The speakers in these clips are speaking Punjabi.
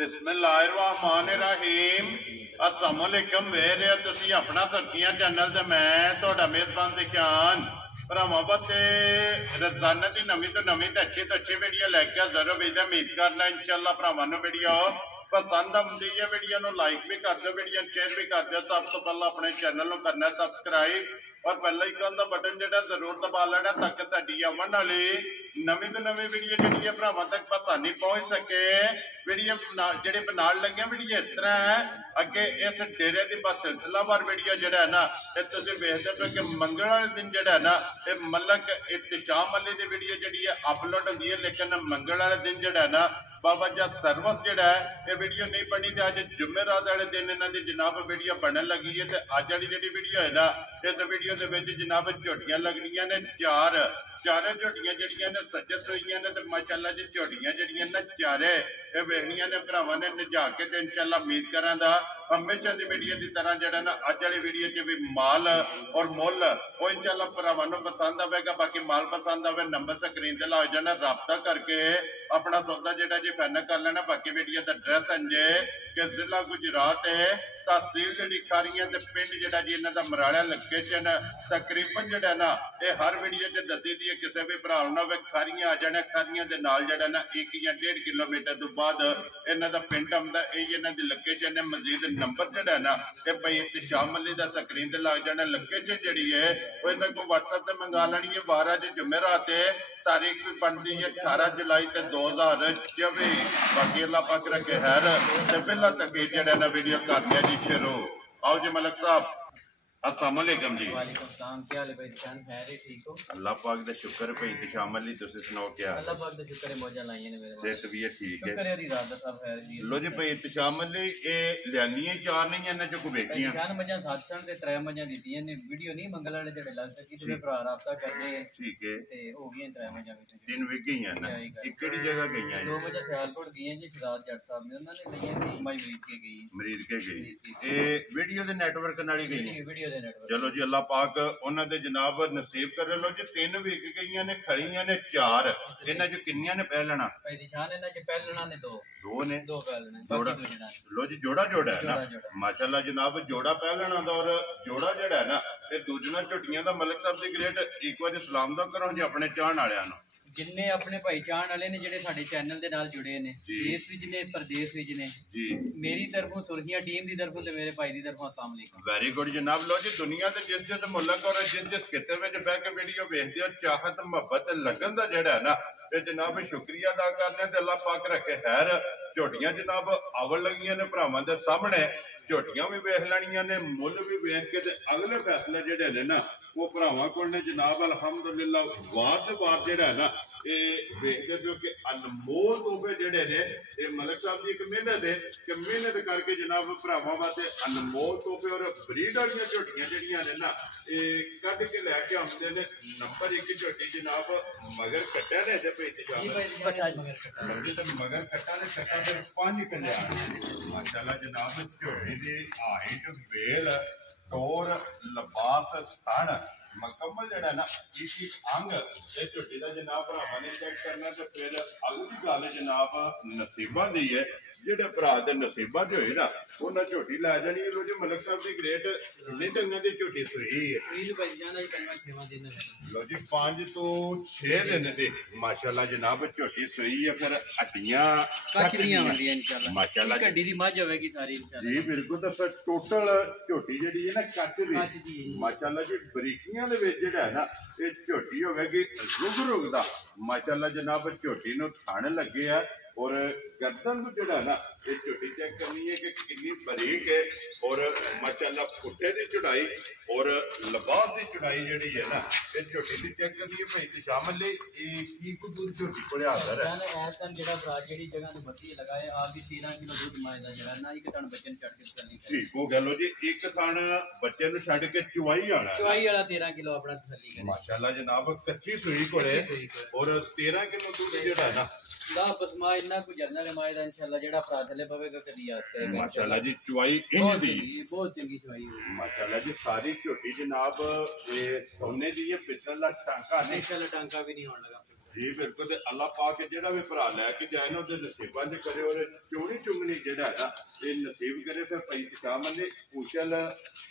बिस्मिल्लाहिर्रहमानिर्रहीम अस्सलाम वालेकुम वेर तुसी अपना सरकियां चैनल ते मैं तुहाडा मेजबान दिखान भरावां वास्ते रोजाना की नवीं तो नवीं तो अच्छी वीडियो लैके हाजिर हो। उम्मीद करना इंशाअल्लाह भरावां नूं वीडियो पसंद आउंदी है। वीडियो नूं लाइक भी कर दो, वीडियो शेयर भी कर दो। सब तो पहला अपने चैनल नूं करना सब्सक्राइब और बेल आइकन का बटन जो जरूर दबा लेना ताकि साडी आवन वाली नवीं तो नवीं वीडियो जी भरावां तक आसानी पहुंच सके। वीडियो जी बनाने लगे वीडियो इस तरह है अगे इस डेरे की बस सिलसिलावार वीडियो जो है ना ये वेखते पे कि मंगल वाले दिन जो है ना ये मलक इख्तिशाम अली की वीडियो जी अपलोड होती है, लेकिन मंगल वाले दिन जो है ना बाबा जा सर्वस जो है ये वीडियो नहीं बनी तो अज जुमेरात वाले दिन इन्हों की जनाब वीडियो बनने लगी है। तो अज वाली जी वीडियो है ना इस वीडियो के जनाब झोटियां लगनियां ने चारे झोटियां जड़ियां ने सजस हुई ने तो माशाअल्लाह जी झोटियां जड़ियां ने चारे ये वेखनियां ने भरावां ने नजा के तो इंशाअल्लाह उम्मीद करा दा हमेशा की वीडियो की तरह जड़ा ना अज वाली वीडियो च भी माल और मुल वो इंशाअल्लाह भरावां नूं पसंद आवेगा। बाकी माल पसंद आवे नंबर स्क्रीन ते ला जाना, राबता करके अपना सौदा जेड़ा जी फाइनल कर लेना। बाकी वीडियो का एड्रैस अंजे कि जिला गुजरात है, तहसील जी खारियां ते पिंड जेड़ा जी इन्हां दा मराड़ा लोकेशन तकरीबन जेड़ा ना ये हर वीडियो च दसी दी है। किसी भी भरा ना होवे खारियां आ जाना, खारियां दे नाल जेड़ा ना 1 या 1.5 किलोमीटर तो बाद इन्हां दा पिंड आउंदा। ये इन्हां दी लोकेशन है। मजीद नंबर जेड़ा ना ये भाई इख्तिशाम अली दा स्क्रीन ते लग जाना। लोकेशन जेड़ी है वो इन्हां को WhatsApp ते मंगा लेनी है। 12 जुमेरात है, तारीख भी बनती है 18 जुलाई 2024। बाकी अल्लाह पाक रखे खैर ते पहला तक जेड़ा ना वीडियो कर दिया जी शुरू। आओ जी मलक साहब अस्सलाम वालेकुम जी। वालेकुम सलाम, क्या हाल है भाई जान? खैर है, ठीक हो? अल्लाह पाक दा शुक्र भाई इख्तिशाम अली तुसी सुनाओ क्या? अल्लाह पाक दा शुक्र है, मौजा लाईयां ने मेरे सेहत भी है ठीक है। शुक्र है इरादा सब खैर जी। लो जी भाई इख्तिशाम अली ए लियानियां चार नहीं इन्हां चों को बेटियां जान मजा साथ सन ते 3 मजा दित्तियां ने। वीडियो नहीं मंगल वाले जेड़े लग सकी ते भरा राबता करदे ठीक है ते हो गईयां 3 मजा विच। 3 वीक गईयां ना एक केड़ी जगह गईयां? 2 मजा सियालकोट गईयां जी, शराद जट साहब ने उन्होंने लईयां थे मई मरीज के गई मरीज के गई ए वीडियो दे नेटवर्क नाल ही गईयां। वीडियो दे नेटवर्क चलो जी अल्लाह पाक उन्हां दे जनाब नसीब करे। लो जी 3 वीक गईयां ने, खड़ियां ने 4। इन्हां च किन्नियां ने पहलना? भाई निशान इन्हां च पहलना ने 2 ने 2 पहलना जोड़ा। बाकी 2 जड़ा। लो जी जोड़ा जोड़ा है ना जोड़ा। माशाअल्लाह जनाब जोड़ा पहलना दा और जोड़ा जेड़ा है ना ये दूजना झुटियां दा मलिक साहब दी ग्रेट एक बार सलाम दा करो जी अपने चाहण वालियां नूं जिन्ने अपने भाई चाहण वाले ने जेडे साडे चैनल दे नाल जुड़े ने, देश विच ने प्रदेश विच ने जी। मेरी तरफों सुर्खियां टीम दी तरफों ते मेरे भाई दी तरफों अस्सलाम वालेकुम। वेरी गुड जनाब। लो जी दुनिया दे जिस मुल्क और जिस किते विच बह के वीडियो वेखदे हो चाहत मुहब्बत लगन दा जेड़ा है ना ये जनाब शुक्रिया अदा करने ते अल्लाह पाक रखे खैर। झोटियां जनाब आवण लगियां ने भरावां दे सामने, झोटियां भी वेख लैनियां ने, मुल भी वेख के ते अगले फैसले जेड़े ने ना वो भरावां कोल ने जनाब अल्हम्दुलिल्लाह। वार दे वार जेड़ा है ना ये देखते पे कि अनमोल तोहफे जेड़े ने ये मलिक साहब की एक मेहनत है कि मेहनत करके जनाब भरावां वास्ते अनमोल तोहफे और ब्रीड वाली झोटियां जड़ियां ने ना ये कट के लैके आउंदे ने। नंबर 1 झोटी जनाब मगर कट्टा ने जे पे मगर कट्टा ने कट्टा फिर 5 कल्याण माशाअल्लाह जनाब झोटी दी हाइट वेल टोर लबास थण मुकम्मल जड़ा ना इसी अंग इस झोटी का जनाब भरावां ने चेक करना तो फिर अगली गल जनाब नसीबा दी है। जेडे भरा दे नसीबा च होई ना उन्हें झोटी लै जानी है। लो जी मलिक साहब की ग्रेट किन्ने डंगां दी झोटी सुई है? लो जी 5 तो 6 दिन दी माशाअल्लाह जनाब झोटी सुई है। फिर हड्डियां कचड़ियां होंदियां इंशाअल्लाह माशाअल्लाह गड्डी दी मज होवेगी सारी इंशाअल्लाह जी बिल्कुल। तो फिर टोटल झोटी जेडी है ना कच दी माशाअल्लाह जी बरीकियां दे विच जेड़ा है ना ये झोटी होवेगी रुग रुग दा माशाअल्लाह जनाब। झोटी नूं थण लगे है और गर्दन को जड़ा ना ये झोटी चेक करनी है कि कितनी बरीक है और माशाअल्लाह फुटे की चढ़ाई और लिबास की चढ़ाई जी है ना ये झोटी की चेक करनी है। भाई इख्तिशाम अली की दूध झोटी को हाजिर है जगह ते बत्ती लगाए आप भी 13 किलो दूध मायदा जड़ा ना एक तन बच्चे छड़ के चली ठीक हो गया। लो जी एक थन बच्चे नु छड़ के चुवाई आना चुवाई वाला 13 किलो अपना तसल्ली करे माशाअल्लाह जनाब। कच्ची सुई कोले और 13 किलो दूध जेड़ा ना ला बस मां इन्ना को जरनल मायदा इंशाअल्लाह जेड़ा भरा थले पवेगा कदी याद करेगा माशाअल्लाह जी। चुवाई इंज दी बहुत चंगी चुवाई होगी माशाअल्लाह जी। सारी झोटी जनाब ये सोने दी है, पित्तल दा टांका नहीं, इंशाअल्लाह टांका भी नहीं होने लगा ਜੀ ਬਿਲਕੁਲ ਤੇ ਅੱਲਾਹ ਪਾਕ ਜਿਹੜਾ ਵੀ ਭਰਾ ਲੈ ਕੇ ਜਾਏ ਨਾ ਉਹਦੇ ਨਸੀਬਾਂ 'ਚ ਕਰੇ ਔਰ ਚੋਣੀ ਚੁੰਗਣੀ ਜਿਹੜਾ ਹੈ ਨਾ ਇਹ ਨਸੀਬ ਕਰੇ ਫਿਰ ਪਈ ਸ਼ਾਮਲ ਦੇ ਪੂਛਲ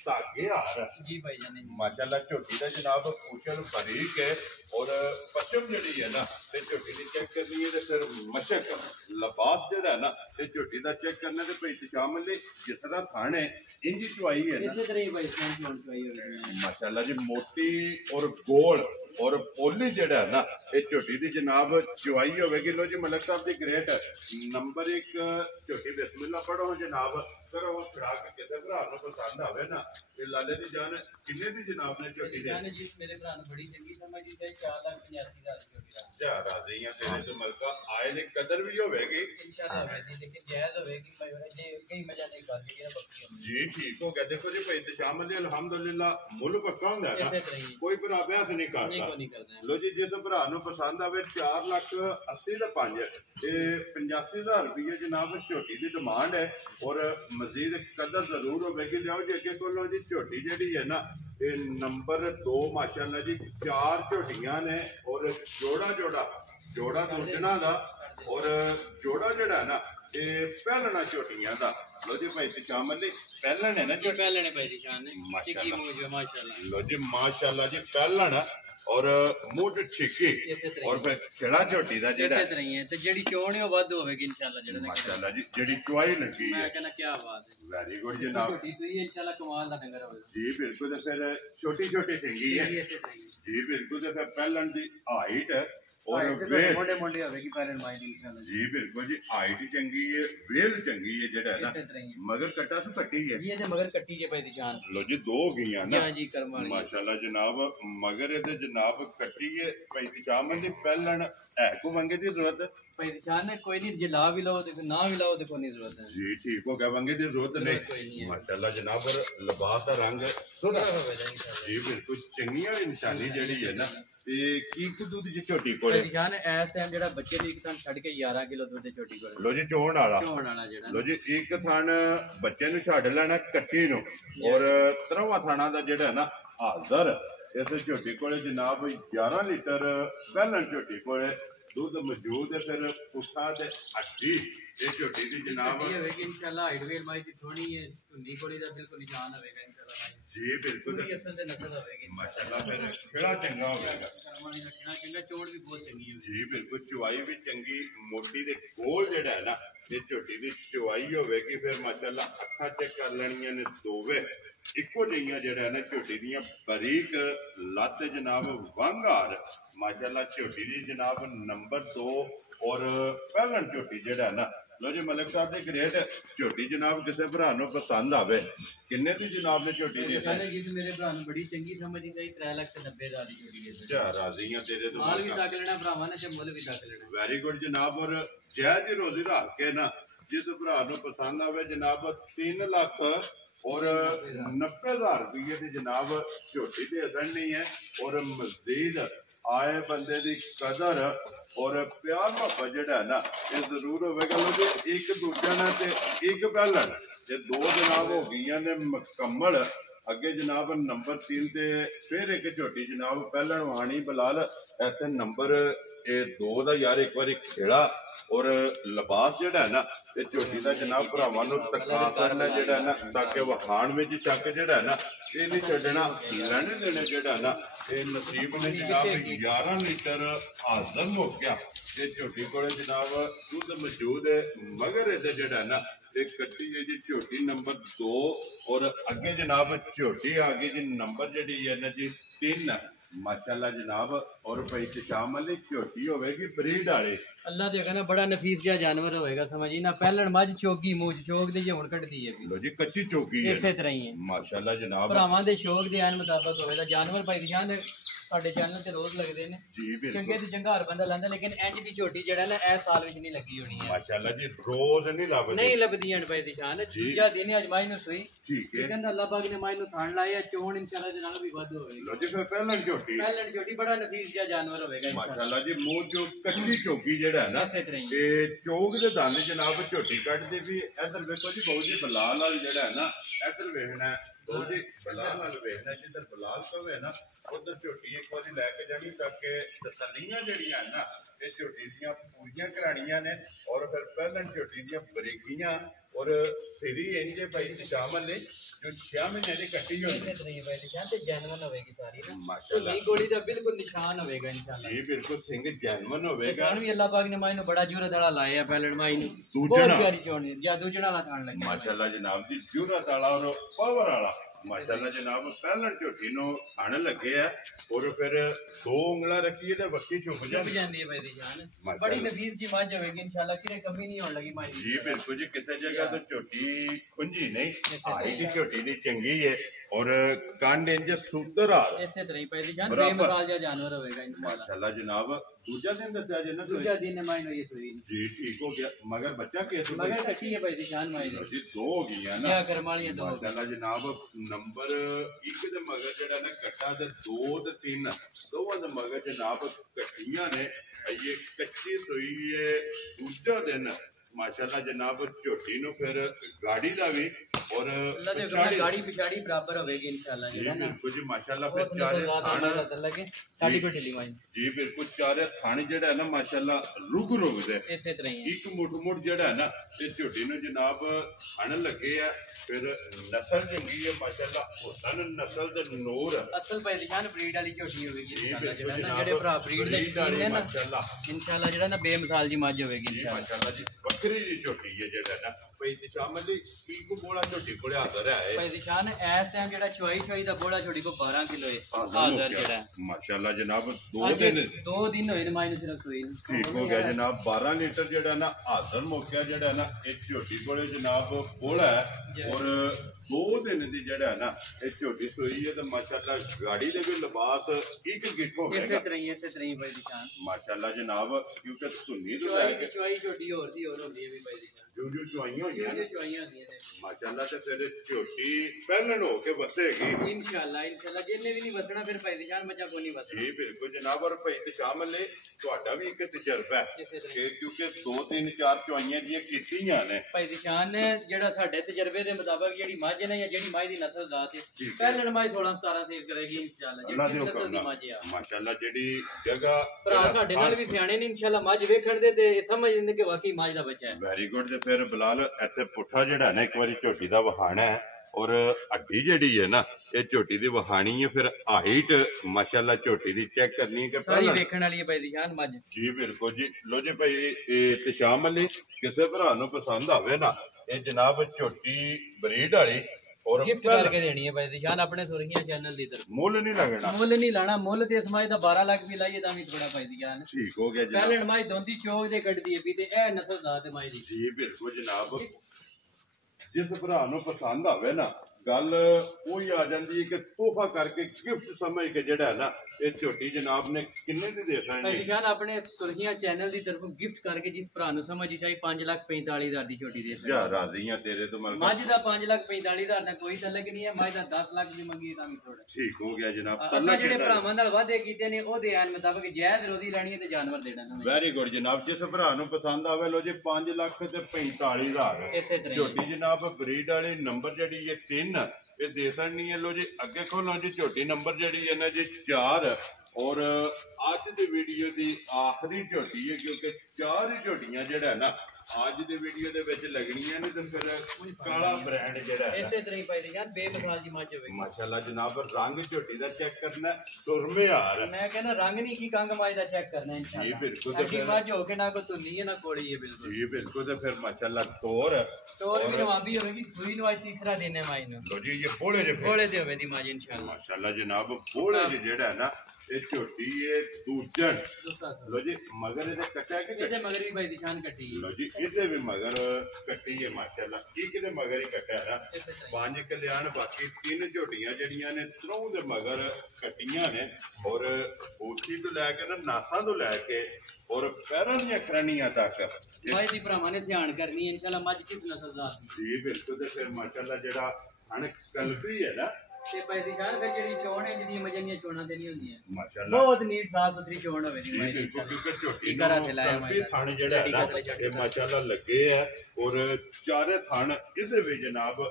ਧਾਗੇ ਹਾਰ ਜੀ ਭਾਈ ਜਾਨ जी ਮਾਸ਼ਾਅੱਲਾ ਝੋਟੀ ਦਾ ਜਨਾਬ ਪੂਛਲ ਬਰੀਕ ਹੈ ਔਰ ਪੱਛਮ ਜਿਹੜੀ ਹੈ ਨਾ ਤੇ ਝੋਟੀ ਦੀ ਚੈੱਕ ਕਰਨੀ ਹੈ ਤੇ ਫਿਰ ਮਸ਼ਕ ਲਬਾਸ ਜਿਹੜਾ ਹੈ ਨਾ ਤੇ ਝੋਟੀ ਦਾ ਚੈੱਕ ਕਰਨਾ ਤੇ ਪਈ ਸ਼ਾਮਲ ਦੇ ਜਿਸ ਤਰ੍ਹਾਂ ਥਾਣੇ ਇੰਜੀ ਚੁਆਈ ਹੈ ਨਾ ਇਸੇ ਤਰ੍ਹਾਂ ਹੀ ਭਾਈ ਸਟੈਂਡ ਲੋਨ ਚੁਆਈ ਹੋਵੇ ਮਾਸ਼ਾਅੱਲਾ ਜੀ ਮੋਟੀ ਔਰ ਗੋਲ ਔਰ ਪੋਲੀ ਜਿਹੜਾ ਨਾ ਇਹ ਝੋਟੀ ਦੀ ਜਨਾਬ ਚੁਆਈ ਹੋਵੇਗੀ ਲੋ ਜੀ ਮਲਕ ਸਾਹਿਬ ਦੀ ਗ੍ਰੇਟ ਨੰਬਰ 1 ਝੋਟੀ ਬਿਸਮਿਲ੍ਲਾ ਪੜੋ ਜਨਾਬ ਕਰੋ ਖੜਾ ਕੇ ਕਿਸੇ ਭਰਾ ਨੂੰ ਪਸੰਦ ਆਵੇ ਨਾ ਇਹ ਲਾਲੇ ਦੀ ਜਾਨ ਕਿੰਨੇ ਦੀ ਜਨਾਬ ਨੇ ਝੋਟੀ ਦੇ ਜਾਨ ਜੀ ਮੇਰੇ ਭਰਾ ਨੂੰ ਬੜੀ ਚੰਗੀ ਸਮਝ ਜੀ 4,85,000 ਦੀ ਝੋਟੀ ਦਾ ਜਾ ਰਾਜ਼ੀਆਂ ਤੇਰੇ ਤੇ ਮਲਕਾ ਆਏ ਦੀ ਕਦਰ ਵੀ ਹੋਵੇਗੀ इंशाल्लाह होगी लेकिन जायज होगी जे कई मजा नहीं कर जी ना बकरी ਜੀ ਠੀਕ ਹੋ ਗਿਆ ਦੇਖੋ ਜੀ ਭਾਈ ਤਸ਼ਾਮਲ ਜੀ ਅਲਹਮਦੁਲਿਲਾ ਮੁੱਲ ਪੱਕਾ ਹੁੰਦਾ ਹੈ ਨਾ ਕੋਈ ਭਰਾ ਅਭਿਆਸ ਨਹੀਂ ਕਰਦਾ ਲੋ ਜੀ ਜਿਸ ਭਰਾ ਨੂੰ ਪਸੰਦ ਆਵੇ 4,80,000 ਦਾ 5 ਤੇ 85,000 ਰੁਪਏ ਜਨਾਬ ਝੋਟੀ ਦੀ ਡਿਮਾਂਡ ਹੈ ਔਰ ਮਜ਼ੀਦ ਕਦਰ ਜ਼ਰੂਰ ਹੋਵੇਗੀ ਲਿਆਓ ਜੀ ਅੱਗੇ ਕੋਲੋਂ ਜੀ ਝੋਟੀ ਜਿਹੜੀ ਹੈ ਨਾ ਇਹ ਨੰਬਰ 2 ਮਾਸ਼ਾਅੱਲਾ ਜੀ 4 ਝੋਟੀਆਂ ਨੇ ਔਰ ਜੋੜਾ ਦੂਜਣਾ ਦਾ ਔਰ ਜੋੜਾ ਜਿਹੜਾ ਨਾ ਇਹ ਪਹਿਲਣਾ ਝੋਟੀਆਂ ਦਾ ਲੋ ਜੀ ਭਾਈ ਤਸ਼ਾਮਲ ਜੀ ਪਹਿਲਣ ਹੈ ਨਾ जो पहले ने भाई जान ने माशाल्लाह। की मौज है माशाल्लाह लो जी माशाल्लाह जी ਪਹਿਲਣ ਔਰ ਮੂੰਹ ਚ ਛਿੱਕੀ ਔਰ ਫਿਰ ਖੇੜਾ ਝੋਟੀ ਦਾ ਜਿਹੜਾ ਇਸੇ ਤਰ੍ਹਾਂ ਹੀ ਹੈ ਤੇ ਜਿਹੜੀ ਚੋਣ ਹੈ ਉਹ ਵੱਧ ਹੋਵੇਗੀ ਇਨਸ਼ਾਅੱਲਾ ਜਿਹੜਾ ਮਾਸ਼ਾਅੱਲਾ ਜੀ ਜਿਹੜੀ ਚੁਆਈ ਲੱਗੀ ਮੈਂ ਹੈ ਕਹਿੰਦਾ ਕੀ ਬਾਤ ਹੈ ਵੈਰੀ ਗੁੱਡ ਜਨਾਬ ਝੋਟੀ ਤੋਂ ਹੀ ਇਨਸ਼ਾਅੱਲਾ ਕਮਾਲ ਦਾ ਡੰਗਰ ਹੋਵੇਗਾ ਜੀ ਬਿਲਕੁਲ ਤੇ ਫਿਰ ਛੋਟੀ ਚੰਗੀ ਹੈ ਇਸੇ ਤਰ੍ਹਾਂ ਹੀ ਜੀ ਬਿਲਕੁਲ ਤੇ ਫਿਰ ਪਹਿਲਣ ਦੀ ਹਾਈਟ ਔਰ मोटे ਵੇਲ मोटे होगी पहले माइंड इंशाल्लाह ਜੀ ਬਿਲकुल ਜੀ ਹਾਈਟ ਚੰਗੀ ਹੈ ਵੇਲ ਚੰਗੀ ਹੈ ਜਿਹੜਾ ਹੈ इसे तरह ही ਨਾ ਮਗਰ ਕੱਟਾ ਤੋਂ ਕੱਟੀ ਹੈ ये मगर कट्टी जे भाई दी जान ਲੋ ਜੀ ਦੋ ਗਈਆਂ ਨਾ हां जी कर्म वाली ਮਾਸ਼ਾਅੱਲਾ ਜਨਾਬ ਮਗਰ ਇਹਦੇ ਜਨਾਬ ਕੱਟੀ ਹੈ ਭਾਈ ਤਸ਼ਾਮਲ ਦੀ ਪਹਿਲਣ ਹੈ ਕੋ ਵੰਗੇ ਦੀ ਜ਼ਰੂਰਤ भाई दी जान ने कोई नहीं जे ला भी लो देखो ना भी लो देखो नहीं जरूरत है ਜੀ ਠੀਕ ਹੋ ਗਿਆ ਵੰਗੇ ਦੀ ਜ਼ਰੂਰਤ कोई ਨਹੀਂ नहीं है ਮਾਸ਼ਾਅੱਲਾ ਜਨਾਬ ਫਿਰ ਲਿਬਾਸ ਦਾ ਰੰਗ ਸੋਹਣਾ होवेगा इंशाल्लाह ਜੀ ਬਿਲਕੁਲ ਚੰਗੀਆਂ ਨਿਸ਼ਾਨੀ ਜਿਹੜੀ ਹੈ ਨਾ ਤੇ ਕੀ ਦੁੱਧ ਦੀ ਝੋਟੀ ਕੋਲੇ भाई दी जान ऐस टाइम जेड़ा बच्चे दी एक छड़ के 11 किलो दूध दी छोटी कोल ਲੋ ਜੀ ਚੋਣ ਵਾਲਾ क्यों वाला जेड़ा ਲੋ ਜੀ ਇੱਕ ਥਣ ਬੱਚੇ ਨੂੰ ਛੱਡ ਲੈਣਾ ਕੱਟੀ ਨੂੰ ਔਰ ਤਰਵਾ ਥਾਣਾ ਦਾ ਜਿਹੜਾ ਨਾ ਹਾਜ਼ਰ ਇਸ ਝੋਟੀ ਕੋਲੇ ਜਨਾਬ 11 ਲੀਟਰ ਪਹਿਲਾਂ ਝੋਟੀ ਕੋਲੇ ਦੁੱਧ ਮੌਜੂਦ ਹੈ ਫਿਰ ਪੁੱਠਾ ਤੇ ਅੱਡੀ ਇਹ ਝੋਟੀ ਦੀ ਜਨਾਬ ये होगी इंशाल्लाह हाइडवेल भाई दी थोड़ी है धुंदी कोली दा बिल्कुल निशान होवेगा इंशाल्लाह भाई ਜੀ ਬਿਲकुल पूरी असल से नकल होवेगी ਮਾਸ਼ਾਅੱਲਾ ਫਿਰ ਖੇੜਾ ਚੰਗਾ ਹੋਵੇਗਾ कर्मानी रखना चंगा चोड़ भी बहुत चंगी होगी ਜੀ ਬਿਲਕੁਲ ਚੁਆਈ ਵੀ ਚੰਗੀ ਮੋਟੀ ਦੇ ਕੋਲ ਜਿਹੜਾ ਹੈ ਨਾ ਇਹ ਝੋਟੀ ਦੀ ਚੁਆਈ ਹੋਵੇਗੀ ਫਿਰ ਮਾਸ਼ਾਅੱਲਾ ਅੱਖਾਂ ਚੈੱਕ ਕਰ ਲੈਣੀਆਂ ਨੇ ਦੋਵੇਂ ਇੱਕੋ ਜਿਹੀਆਂ ਜਿਹੜਾ ਹੈ ਨਾ ਝੋਟੀ ਦੀਆਂ ਬਰੀਕ ਲੱਤ ਜਨਾਬ ਵਾਂਗਾਰ ਮਾਸ਼ਾਅੱਲਾ ਝੋਟੀ ਦੀ ਜਨਾਬ ਨੰਬਰ 2 ਔਰ ਪਹਿਲਣ ਝੋਟੀ ਜਿਹੜਾ ਹੈ ਨਾ ਲੋ ਜੀ ਮਲਕ ਸਾਹਿਬ ਦੀ ਗ੍ਰੇਟ ਝੋਟੀ ਜਨਾਬ ਕਿਸੇ ਭਰਾ ਨੂੰ ਪਸੰਦ ਆਵੇ ਕਿੰਨੇ ਦੀ ਜਨਾਬ ਨੇ ਝੋਟੀ ਦੇ कहने जी तो मेरे भरा बड़ी चंगी समझ गई 3,90,000 ਦੀ ਜੋੜੀ ਹੈ ਜਾ ਰਾਜ਼ੀਆਂ ਤੇਰੇ ਤੋਂ ਮਾਲ ਵੀ ਤੱਕ ਲੈਣਾ ਭਰਾਵਾਂ ਨੇ ਤੇ ਮੁੱਲ ਵੀ ਤੱਕ ਲੈਣਾ ਵੈਰੀ ਗੁੱਡ ਜਨਾਬ ਔਰ ਜੈ ਦੀ ਰੋਜ਼ੀ ਰੱਖ ਕੇ ਨਾ ਜਿਸ ਭਰਾ ਨੂੰ ਪਸੰਦ ਆਵੇ ਜਨਾਬ 3 ਲੱਖ ਔਰ 90,000 ਰੁਪਏ ਦੀ ਜਨਾਬ ਝੋਟੀ ਦੇ ਅਸਣ ਨਹੀਂ ਹੈ ਔਰ ਮਜ਼ੀਦ ਆਏ ਬੰਦੇ ਦੀ ਕਦਰ ਔਰ ਪਿਆਰ ਮੁਹੱਬਤ ਜਿਹੜਾ ਨਾ ਇਹ ਜ਼ਰੂਰ ਹੋਵੇਗਾ ਲੋ ਜੀ ਇੱਕ ਦੂਜੇ ਨਾਲ ਤੇ ਇੱਕ ਪਹਿਲਣ ਤੇ ਦੋ ਜਨਾਬ ਹੋ ਗਈਆਂ ਨੇ ਮੁਕੰਮਲ ਅੱਗੇ ਜਨਾਬ ਨੰਬਰ 3 ਤੇ ਫਿਰ ਇੱਕ ਝੋਟੀ ਜਨਾਬ ਪਹਿਲਣ ਵਾਣੀ ਬਲਾਲ ਇੱਥੇ ਨੰਬਰ ਇਹ 2 ਦਾ ਯਾਰ ਇੱਕ ਵਾਰੀ ਖੇੜਾ ਔਰ ਲਿਬਾਸ ਜਿਹੜਾ ਹੈ ਨਾ ਇਹ ਝੋਟੀ ਦਾ ਜਨਾਬ ਭਰਾਵਾਂ ਨੂੰ ਤੱਕਾ ਕਰਨਾ ਜਿਹੜਾ ਨਾ ਤਾਂ ਕਿ ਵਖਾਣ ਵਿੱਚ ਸ਼ੱਕ ਜਿਹੜਾ ਹੈ ਨਾ ਇਹ ਨਹੀਂ ਛੱਡਣਾ ਲੈਣੇ ਦੇਣੇ ਜਿਹੜਾ ਨਾ ਇਹ ਨਸੀਬ ਨੇ ਜਨਾਬ 11 ਲੀਟਰ ਹਾਜ਼ਮ ਹੋ ਗਿਆ ਤੇ ਝੋਟੀ ਕੋਲੇ ਜਨਾਬ ਦੁੱਧ ਮੌਜੂਦ ਹੈ ਮਗਰ ਇਹਦੇ ਜਿਹੜਾ ਨਾ ਇਹ ਕੱਟੀ ਹੈ ਜੀ ਝੋਟੀ ਨੰਬਰ 2 ਔਰ ਅੱਗੇ ਜਨਾਬ ਝੋਟੀ ਆ ਗਈ ਜੀ ਨੰਬਰ ਜਿਹੜੀ ਹੈ ਨਾ ਜੀ 3 ਮਾਸ਼ਾਅੱਲਾ ਜਨਾਬ ਔਰ ਭਾਈ ਤਸ਼ਾਮਲ ਦੀ ਝੋਟੀ ਹੋਵੇਗੀ ਬਰੀਡ ਵਾਲੇ अल्लाह देगा ना बड़ा नफीस जिहा जानवर होएगा समझी ना पहलण मझ चोगी मूछ चोक दे जे हुण कटदी है ਲੋ ਜੀ ਕੱਚੀ ਚੋਕੀ ਹੈ इसे तरह ही है ਮਾਸ਼ਾਅੱਲਾ ਜਨਾਬ ਭਰਾਵਾਂ ਦੇ ਸ਼ੌਕ ਦੇ ਐਨ ਮੁਤਾਬਕ ਹੋਵੇਗਾ ਜਾਨਵਰ ਭਾਈ ਦਿਸ਼ਾਨ ਸਾਡੇ ਚੈਨਲ ਤੇ ਰੋਜ਼ ਲੱਗਦੇ ਨੇ ਜੀ ਚੰਗੇ ਬਿਲਕੁਲ ਤੇ ਚੰਗਾ ਹਰ ਬੰਦਾ ਲੈਂਦਾ ਲੇਕਿਨ ਇੰਜ ਦੀ ਝੋਟੀ ਜਿਹੜਾ ਨਾ ਇਹ ਸਾਲ ਵਿੱਚ ਨਹੀਂ ਲੱਗੀ ਹੋਣੀ ਹੈ ਮਾਸ਼ਾਅੱਲਾ ਜੀ ਰੋਜ਼ ਨਹੀਂ ਲੱਭਦੀ ਨਹੀਂ ਲੱਭਦੀਆਂ ਭਾਈ ਦਿਸ਼ਾਨ ਦੂਜਾ ਦਿਨ ਅੱਜ ਮਾਈ ਨੂੰ ਸੂਈ ਠੀਕ ਹੈ ਕਹਿੰਦਾ ਅੱਲਾਹ ਪਾਕ ਨੇ ਮਾਈ ਨੂੰ ਥਾਣ ਲਾਇਆ ਚੋਣ ਇਨਸ਼ਾਅੱਲਾ ਦੇ ਨਾਲ ਵੀ ਵੱਧ ਹੋਵੇਗੀ ਲੋ ਜੀ ਫਿਰ ਪਹਿਲਾਂ ਝੋਟੀ ਪਹਿਲਣ ਝੋਟੀ ਬੜਾ ਨਫੀਸ ਜਿਹਾ ਜਾਨਵਰ ਹੋਵੇਗਾ ਮਾਸ਼ਾਅੱਲਾ ਜੀ ਮੂੰਹ ਚੋਂ ਕੱਚੀ ਚੋਕੀ ਜਿਹੜਾ ਹੈ ਨਾ ਇਸੇ ਤਰ੍ਹਾਂ ਹੀ। ਤੇ ਚੋਗ ਦੇ ਦੰਦ ਜਨਾਬ ਝੋਟੀ ਕੱਢਦੇ ਵੀ ਇੱਧਰ ਵੇਖੋ ਜੀ ਬਹੁਤ ਜੀ ਬਲਾਲ ਨਾਲ ਜਿਹੜਾ ਹੈ ਨਾ ਇੱਧਰ ਵੇਖਣਾ ਬਹੁਤ ਜੀ ਬਲਾਲ ਨਾਲ ਵੇਖਣਾ ਜਿੱਧਰ ਬਲਾਲ ਪਵੇ ਨਾ ਉਧਰ ਝੋਟੀ ਇੱਕ ਵਾਰੀ ਲੈ ਕੇ ਜਾਣੀ ਤਾਂ ਕਿ ਤਸੱਲੀਆਂ ਜਿਹੜੀਆਂ ਨਾ ਇਹ ਝੋਟੀ ਦੀਆਂ ਪੂਰੀਆਂ ਕਰਾਣੀਆਂ ਨੇ ਔਰ ਫਿਰ ਪਹਿਲਾਂ ਝੋਟੀ ਦੀਆਂ ਬਰੀਕੀਆਂ ਔਰ ਸਿਰੀ ਇੰਜੇ ਭਾਈ ਸ਼ਾਮਲ ਨੇ ਜੋ 6 ਮਹੀਨੇ ਦੀ ਕੱਟੀ ਹੋਈ ਇਸੇ ਤਰ੍ਹਾਂ ਹੀ ਭਾਈ ਜਾਨ ਤੇ ਜੈਨੂਨ ਹੋਵੇਗੀ ਸਾਰੀ ਨਾ ਮਾਸ਼ਾਅੱਲਾ ਇਹ ਗੋਲੀ ਦਾ ਬਿਲਕੁਲ ਨਿਸ਼ਾਨ ਹੋਵੇਗਾ ਇਨਸ਼ਾਅੱਲਾ ਜੀ ਬਿਲਕੁਲ ਸਿੰਘ ਜੈਨੂਨ ਹੋਵੇਗਾ ਜਾਨ ਵੀ ਅੱਲਾਹ ਪਾਕ ਨੇ ਮਾਈ ਨੂੰ ਬੜਾ ਜੁਰਤ ਵਾਲਾ ਲਾਇਆ ਪਹਿਲਣ ਮਾਈ ਨੂੰ ਦੂਜਣਾ। ਬਹੁਤ ਪਿਆਰੀ ਚੋਣੀ ਜਾਂ ਦੂਜਣਾ ਵਾਲਾ ਥਾਣ ਲੱਗਾ ਮਾਸ਼ਾਅੱਲਾ ਜਨਾਬ ਜੀ ਜੁਰਤ ਵਾਲਾ ਔਰ ਪਾਵਰ ਵਾਲਾ ਮਾਸ਼ਾਅੱਲਾ ਜਨਾਬ ਪਹਿਲਾਂ ਝੋਟੀ ਨੂੰ ਖਾਣ ਲੱਗੇ ਆ ਔਰ ਫਿਰ 2 ਉਂਗਲਾਂ ਰੱਖੀਏ ਤੇ ਵੱਕੀ ਛੁਪ ਛੁਪ ਜਾਂਦੀ ਜਾਂਦੀ ਹੈ ਭਾਈ ਦੀ ਜਾਨ ਮਾਸ਼ਾਅੱਲਾ। ਬੜੀ ਨਫੀਸ ਜੀ ਮੱਝ ਹੋਵੇਗੀ ਇਨਸ਼ਾਅੱਲਾ ਕਿਤੇ ਕਮੀ ਨਹੀਂ ਹੋਣ ਲੱਗੀ ਮਾਈ ਦੀ ਜੀ ਬਿਲਕੁਲ ਜੀ ਕਿਸੇ ਜਗ੍ਹਾ ਤੋਂ ਝੋਟੀ ਖੁੰਝੀ ਨਹੀਂ ਆਈ ਦੀ ਝੋਟੀ ਦੀ ਚੰਗੀ ਹੈ ਔਰ ਕੰਨ ਇੰਜ ਸੂਤਰ ਆ ਇਸੇ ਤਰ੍ਹਾਂ ਹੀ ਭਾਈ ਦੀ ਜਾਨ ਬਰਾਬਰ। ਬੇਮਿਸਾਲ ਜਿਹਾ ਜਾਨਵਰ ਹੋਵੇਗਾ ਇਨਸ਼ਾਅੱਲਾ ਮਾਸ਼ਾਅੱਲਾ ਜਨਾਬ ਦੂਜਾ ਦਿਨ ਦੱਸਿਆ ਜੇ ਨਾ ਤੁਸੀਂ? ਦੂਜਾ ਦਿਨ ਮਾਈ ਨੂੰ ਇਹ ਸੋਈ ਜੀ ਠੀਕ ਹੋ ਗਿਆ ਮਗਰ ਬੱਚਾ ਕੇਸ ਮਗਰ ਕੱਟੀ ਹੈ ਭਾਈ ਦੀ ਜਾਨ ਮਾਈ ਦੀ ਜੀ 2 ਹੋ ਗਈਆਂ ਨਾ ਕਿਆ ਕਰਮ ਵਾਲੀਆਂ ਦੋ ਮਾਸ਼ਾਅੱਲਾ ਜਨਾਬ ਨੰਬਰ 1 ਦੇ ਮਗਰ ਜਿਹੜਾ ਨਾ ਕੱਟਾ ਤੇ 2 ਤੇ 3 ਦੋਵਾਂ ਦੇ ਮਗਰ ਜਨਾਬ ਕੱਟੀਆਂ ਨੇ ਇਹ ਕੱਚੀ ਸੋਈ ਹੈ ਦੂਜਾ ਦਿਨ ਮਾਸ਼ਾਅੱਲਾ ਜਨਾਬ ਝੋਟੀ ਨੂੰ ਫਿਰ ਗਾੜੀ ਦਾ ਵੀ ਔਰ ਅੱਲਾਹ ਦੇ ਹੁਕਮ ਨਾਲ ਗਾੜੀ ਪਿਛਾੜੀ ਬਰਾਬਰ ਹੋਵੇਗੀ ਇਨਸ਼ਾਅੱਲਾ ਜੀ ਜਿਹੜਾ ਨਾ ਬਿਲਕੁਲ ਜੀ ਮਾਸ਼ਾਅੱਲਾ ਫਿਰ ਬਹੁਤ ਚਾਰੇ ਨਜ਼ਰ ਥਣ ਲੱਗੇ ਸਾਡੀ ਕੋਈ ਢਿੱਲੀ ਮਾਈ ਜੀ ਬਿਲਕੁਲ ਚਾਰੇ ਥਣ ਜਿਹੜਾ ਹੈ ਨਾ ਮਾਸ਼ਾਅੱਲਾ ਰੁਗ ਦੇ ਇਸੇ ਤਰ੍ਹਾਂ ਹੀ ਹੈ ਇੱਕ ਮੁੱਠ ਜਿਹੜਾ ਹੈ ਨਾ ਇਹ ਝੋਟੀ ਨੂੰ ਜਨਾਬ ਥਣ ਲੱਗੇ ਆ ਫਿਰ ਨਸਲ ਚੰਗੀ ਹੈ ਮਾਸ਼ਾਅੱਲਾ ਹੁਸਨ ਨਸਲ ਤੇ ਨੂਰ ਅਸਲ ਭਾਈ ਦੀ ਜਾਨ ਬਰੀਡ ਵਾਲੀ ਝੋਟੀ ਹੋਵੇਗੀ ਜੀ ਇਨਸ਼ਾਅੱਲਾ ਜਿਹੜਾ ਬਿਲਕੁਲ ਨਾ ਜਨਾਬ, ਜਿਹੜੇ ਭਰਾ ਬਰੀਡ ਦੇ ਸ਼ੌਕੀਨ ਨੇ ਨਾ ਮਾਸ਼ਾਅੱਲਾ ਇਨਸ਼ਾਅੱਲਾ ਜਿਹੜਾ ਨਾ ਬੇਮਿਸਾਲ ਜੀ ਮੱਝ ਹੋਵੇਗੀ ਜੀ ਇਨਸ਼ਾਅੱਲਾ ਮਾਸ਼ਾਅੱਲਾ ਜੀ ਬੱਕਰੀ ਦੀ ਝੋਟੀ ਹੈ ਜਿਹੜਾ ਨਾ ਭਾਈ ਦੀ ਸ਼ਾਮਲ ਦੀ ਇੱਕ ਬੋਲਾ ਝੋਟੀ ਕੋਲੇ ਹਾਜ਼ਰ ਹੈ ਭਾਈ ਦੀ ਸ਼ਾਨ ਇਸ ਟਾਈਮ ਜਿਹੜਾ ਚੁਆਈ ਦਾ ਬੋੜਾ ਛੋਟੀ ਕੋ 12 ਕਿਲੋ ਹੈ ਹਾਜ਼ਰ ਹਾਜ਼ਰ ਜਿਹੜਾ ਮਾਸ਼ਾਅੱਲਾ ਜਨਾਬ 2 ਅੱਜ ਦਿਨ 2 ਦਿਨ ਹੋਏ ਨੇ ਮਾਈ ਨੂੰ ਸਿਰਫ ਸੋਈ ਨੂੰ ਠੀਕ ਹੋ ਗਿਆ ਜਨਾਬ 12 ਲੀਟਰ ਜਿਹੜਾ ਨਾ ਹਾਜ਼ਰ ਮੌਕਿਆ ਜਿਹੜਾ ਨਾ ਇਹ ਝੋਟੀ ਕੋਲੇ ਜਨਾਬ ਬੋਲਾ ਹੈ ਔਰ 2 ਦਿਨ ਦੀ ਜਿਹੜਾ ਨਾ ਇਹ ਝੋਟੀ ਸੋਈ ਹੈ ਤੇ ਮਾਸ਼ਾਅੱਲਾ ਗਾੜੀ ਦੇ ਵੀ ਲਿਬਾਸ ਇੱਕ ਗਿੱਟ ਹੋ ਇਸੇ ਗਿਆ ਤਰ੍ਹਾਂ ਹੀ ਭਾਈ ਦੀ ਸ਼ਾਨ ਮਾਸ਼ਾਅੱਲਾ ਜਨਾਬ ਕਿਉਂਕਿ ਸੁੰਨੀ ਤੋਂ ਲੈ ਕੇ ਚੁਆਈ ਛੋਟੀ ਹੋਰ ਦੀ ਹੋਰ ਹੁੰਦੀ ਹੈ ਵੀ ਭਾਈ ਦੀ ਸ਼ਾਨ ਜੋ ਜੋ ਚੁਆਈਆਂ ਹੋਈਆਂ ਨੇ ਚੁਆਈਆਂ ਹੁੰਦੀਆਂ ਨੇ ਮਾਸ਼ਾਅੱਲਾ ਤੇ ਫਿਰ ਝੋਟੀ ਪਹਿਲਣ ਹੋ ਕੇ ਵਸੇਗੀ ਇਨਸ਼ਾਅੱਲਾ ਜਿਹਨੇ ਵੀ ਨਹੀਂ ਵਸਣਾ ਫਿਰ ਭਾਈ ਦੀ ਸ਼ਾਨ ਮੱਝਾਂ ਕੋ ਨਹੀਂ ਵਸਣਾ ਜੀ ਬਿਲਕੁਲ ਜਨਾਬ ਔਰ ਭਾਈ ਤੇ ਸ਼ਾਮਲ ਨੇ ਤੁਹਾਡਾ ਵੀ ਇੱਕ ਤਜਰਬਾ ਹੈ ਕਿ ਕਿਉਂਕਿ 2 3 4 ਚੁਆਈਆਂ ਦੀਆਂ ਕੀਤੀਆਂ ਨੇ ਭਾਈ ਦੀ ਸ਼ਾਨ ਨੇ ਜਿਹੜਾ ਸਾਡੇ ਤਜਰਬੇ ਦੇ ਮੁਤਾਬਕ ਜਿਹੜੀ ਮੱਝ ਨੇ ਜਾਂ ਜਿਹੜੀ ਮੱਝ ਦੀ ਨਸਲ ਦਾਤ ਹੈ ਪਹਿਲਣ ਮੱਝ 16 17 ਸੇਲ ਕਰੇਗੀ ਇਨਸ਼ਾਅੱਲਾ ਅੱਲਾਹ ਜਿਹੜੀ ਦੇ ਨਸਲ ਹੁਕਮ ਦੀ ਨਾਲ ਮੱਝ ਆ ਮਾਸ਼ਾਅੱਲਾ ਜਿਹੜੀ ਜਗ੍ਹਾ ਭਰਾ ਸਾਡੇ ਨਾਲ ਵੀ ਸਿਆਣੇ ਨੇ ਇਨਸ਼ਾਅੱਲਾ ਮੱਝ ਵੇਖਣ ਦੇ ਤੇ ਸਮਝ ਲੈਂਦੇ ਕਿ ਵਾਕਈ ਮੱਝ ਦਾ ਬੱਚਾ ਹੈ ਵੈਰੀ ਗੁੱਡ ਤੇ ਫਿਰ ਬਲਾਲ ਇੱਥੇ ਪੁੱਠਾ ਜਿਹੜਾ ਨਾ ਇੱਕ ਵਾਰੀ ਝੋਟੀ ਦਾ ਵਹਾਣਾ ਹੈ ਔਰ ਹੱਡੀ ਜਿਹੜੀ ਹੈ ਨਾ ਇਹ ਝੋਟੀ ਦੀ ਵਹਾਣੀ ਹੈ ਫਿਰ ਹਾਈਟ ਮਾਸ਼ਾਅੱਲਾ ਝੋਟੀ ਦੀ ਚੈੱਕ ਕਰਨੀ ਹੈ ਕਿ ਸਾਰੀ ਵੇਖਣ ਵਾਲੀ ਹੈ ਭਾਈ ਦੀ ਜਾਨ ਮੱਝ ਜੀ ਬਿਲਕੁਲ ਜੀ ਲੋ ਜੀ ਭਾਈ ਇਹ ਤੇ ਸ਼ਾਮਲ ਹੀ ਕਿਸੇ ਭਰਾ ਨੂੰ ਪਸੰਦ ਆਵੇ ਨਾ ਇਹ ਜਨਾਬ ਝੋਟੀ ਬਰੀਡ ਵਾਲੀ ਔਰ ਗਿਫਟ ਕਰਕੇ ਦੇਣੀ ਹੈ ਭਾਈ ਦੀ ਜਾਨ ਆਪਣੇ ਸੁਰਖੀਆਂ ਚੈਨਲ ਦੀ ਤਰਫ ਮੁੱਲ ਨਹੀਂ ਲੱਗਣਾ ਮੁੱਲ ਨਹੀਂ ਲਾਣਾ ਮੁੱਲ ਤੇ ਇਸ ਮੱਝ ਦਾ 12 ਲੱਖ ਵੀ ਲਾਈਏ ਤਾਂ ਵੀ ਥੋੜਾ ਭਾਈ ਦੀ ਜਾਨ ਠੀਕ ਹੋ ਗਿਆ ਜਨਾਬ ਪਹਿਲਣ ਮੱਝ ਦੋਂਦੀ ਚੋਗ ਦੇ ਕੱਢਦੀ ਹੈ ਵੀ ਤੇ ਇਹ ਨਸਲ ਦਾਤ ਹੈ ਮੱਝ ਦੀ ਜੀ ਬਿਲਕੁਲ ਜਨਾਬ ਜਿਸ ਭਰਾ ਨੂੰ ਪਸੰਦ ਆਵੇ ਨਾ ਗੱਲ ਉਹੀ ਆ ਜਾਂਦੀ ਹੈ ਕਿ ਤੋਹਫਾ ਕਰਕੇ ਗਿਫਟ ਸਮਝ ਕੇ ਜਿਹੜਾ ਨਾ ਇਹ ਝੋਟੀ ਜਨਾਬ ਨੇ ਕਿੰਨੇ ਦੀ ਦੇ ਭਾਈ ਸਕਦੇ ਜਾਨ ਆਪਣੇ ਸੁਰਖੀਆਂ ਚੈਨਲ ਦੀ ਤਰਫੋਂ ਗਿਫਟ ਕਰਕੇ ਜਿਸ ਭਰਾ ਨੂੰ ਸਮਝ ਚਾਹੀ 5,45,000 ਦੀ ਛੋਟੀ ਦੇ ਜਾ ਰਾਜ਼ੀਆਂ ਤੇਰੇ ਤੋਂ ਮਲਕਾ ਮੱਝ ਦਾ 5,45,000 ਦਾ ਕੋਈ ਤਲਕ ਨਹੀਂ ਹੈ ਮੱਝ ਦਾ 10 ਲੱਖ ਦੀ ਮੰਗੀ ਤਾਂ ਵੀ ਥੋੜਾ ਠੀਕ ਹੋ ਗਿਆ ਜਨਾਬ ਅਸਾਂ ਜਿਹੜੇ ਭਰਾਵਾਂ ਨਾਲ ਵਾਅਦੇ ਕੀਤੇ ਨੇ ਉਹਦੇ ਐਨ ਮੁਤਾਬਕ ਜਾਇਜ਼ ਰੋਦੀ ਲੈਣੀ ਹੈ ਤੇ ਜਾਨਵਰ ਦੇਣਾ ਤੁਹਾਨੂੰ ਵੈਰੀ ਗੁੱਡ ਜਨਾਬ ਜਿਸ ਭਰਾ ਨੂੰ ਪਸੰਦ ਆਵੇ ਲੋ ਜੀ 5 ਲੱਖ ਤੇ 45,000 ਇਸੇ ਤਰ੍ਹਾਂ ਹੀ। ਝੋਟੀ ਜਨਾਬ ਬਰੀਡ ਵਾਲੀ ਨੰਬਰ ਜਿਹੜੀ ਇਹ 3 ਇਹ ਦੇ ਸਕਣੀ ਹੈ ਲੋ ਜੀ ਅੱਗੇ ਖੋਲੋ ਜੀ ਝੋਟੀ ਨੰਬਰ ਜਿਹੜੀ ਹੈ ਨਾ ਜੀ 4 ਔਰ ਅੱਜ ਦੀ ਵੀਡੀਓ ਦੀ ਆਖਰੀ ਝੋਟੀ ਹੈ ਕਿਉਂਕਿ 4 ਹੀ ਝੋਟੀਆਂ ਜਿਹੜਾ ਨਾ ਅੱਜ ਦੀ ਵੀਡੀਓ ਦੇ ਵਿੱਚ ਲੱਗਣੀਆਂ ਨੇ ਤੇ ਫਿਰ ਕਾਲਾ ਬ੍ਰਾਂਡ ਜਿਹੜਾ ਹੈ ਇਸੇ ਤਰ੍ਹਾਂ ਹੀ ਭਾਈ ਜਾਨ ਬੇਮਿਸਾਲ ਦੀ ਮੱਝ ਹੋਵੇਗੀ ਮਾਸ਼ਾਅੱਲਾ ਜਨਾਬ ਰੰਗ ਝੋਟੀ ਦਾ ਚੈੱਕ ਕਰਨਾ ਸੁਰਮਿਆਰ ਮੈਂ ਕਹਿੰਦਾ ਰੰਗ ਨਹੀਂ ਕੀ ਕੰਗ ਮੱਝ ਦਾ ਚੈੱਕ ਕਰਨਾ ਜੀ ਇਨਸ਼ਾਅੱਲਾ ਬਿਲਕੁਲ ਤੇ ਅੱਛੀ ਫਿਰ ਮੱਝ ਹੋ ਕੇ ਨਾ ਕੋਈ ਧੁੰਨੀ ਹੈ ਨਾ ਕੋੜੀ ਹੈ ਬਿਲਕੁਲ ਜੀ ਬਿਲਕੁਲ ਤੇ ਫਿਰ ਮਾਸ਼ਾਅੱਲਾ ਤੋਰ ਟੋਰ ਵੀ ਨਵਾਬੀ ਹੋਵੇਗੀ ਸੂਈ ਨੂੰ ਅੱਜ ਤੀਸਰਾ ਦਿਨ ਹੈ ਮੱਝ ਨੂੰ ਲੋ ਜੀ ਇਹ ਬੋਲੇ ਜੇ ਫਿਰ ਥੋੜੇ ਦੇ ਹੋਵੇ ਦੀ ਮੱਝ ਇਨਸ਼ਾਅੱਲਾ ਮਾਸ਼ਾਅੱਲਾ ਜਨਾਬ ਬੋਲੇ ਜੇ ਜਿਹੜਾ ਹੈ ਨਾ ਇਹ ਝੋਟੀ ਇਹ ਦੂਜਣ ਦੂਸਰਾ ਲੋ ਜੀ ਮਗਰ ਇਹਦੇ ਕੱਟਿਆ ਕਿ ਇਹਦੇ ਮਗਰ ਵੀ ਭਾਈ ਦੀ ਸ਼ਾਨ ਕੱਟੀ ਹੈ ਲੋ ਜੀ ਇਹਦੇ ਵੀ ਮਗਰ ਕੱਟੀ ਹੈ ਮਾਸ਼ਾਅੱਲਾ ਕੀ ਕਿਤੇ ਮਗਰ ਹੀ ਕੱਟਿਆ ਨਾ ਇਸੇ ਤਰ੍ਹਾਂ 5 ਕਲਿਆਣ ਬਾਕੀ 3 ਝੋਟੀਆਂ ਜਿਹੜੀਆਂ ਨੇ ਤਰੋਂ ਦੇ ਮਗਰ ਕੱਟੀਆਂ ਨੇ ਔਰ ਉੱਚੀ ਤੋਂ ਲੈ ਕੇ ਨਾ ਨਾਸਾਂ ਤੋਂ ਲੈ ਕੇ ਔਰ ਪੈਰਾਂ ਦੀਆਂ ਖਰਾਨੀਆਂ ਤੱਕ ਮੱਝ ਦੀ ਭਰਾਵਾਂ ਨੇ ਧਿਆਨ ਕਰਨੀ ਹੈ ਇਨਸ਼ਾਅੱਲਾ ਮੱਝ ਕਿਸ ਨਸਲ ਦਾ ਜੀ ਬਿਲਕੁਲ ਤੇ ਫਿਰ ਮਾਸ਼ਾਅੱਲਾ ਜਿਹੜਾ ਹਣ ਕਲਬੀ ਹੈ ਨਾ ਤੇ ਭਾਈ ਦੀ ਜਾਨ ਫਿਰ ਜਿਹੜੀ ਚੋਣ ਹੈ ਜਿਹਦੀ ਮਜੇ ਦੀਆਂ ਚੋਣਾਂ ਤੇ ਨਹੀਂ ਹੁੰਦੀਆਂ ਮਾਸ਼ਾਅੱਲਾ ਬਹੁਤ ਨੀਟ ਸਾਫ ਸੁਥਰੀ ਚੋਣ ਹੋਵੇ ਦੀ ਮਾਈ ਦੀ ਕਿਉਂਕਿ ਝੋਟੀ ਟੀਕਾ ਰੱਖ ਲਾਇਆ ਨੂੰ ਵੀ ਥਣ ਜਿਹੜਾ ਹੈ ਨਾ ਇਹ ਮਾਸ਼ਾਅੱਲਾ ਲੱਗੇ ਆ ਔਰ ਚਾਰੇ ਥਣ ਇਹਦੇ ਵਿੱਚ ਜਨਾਬ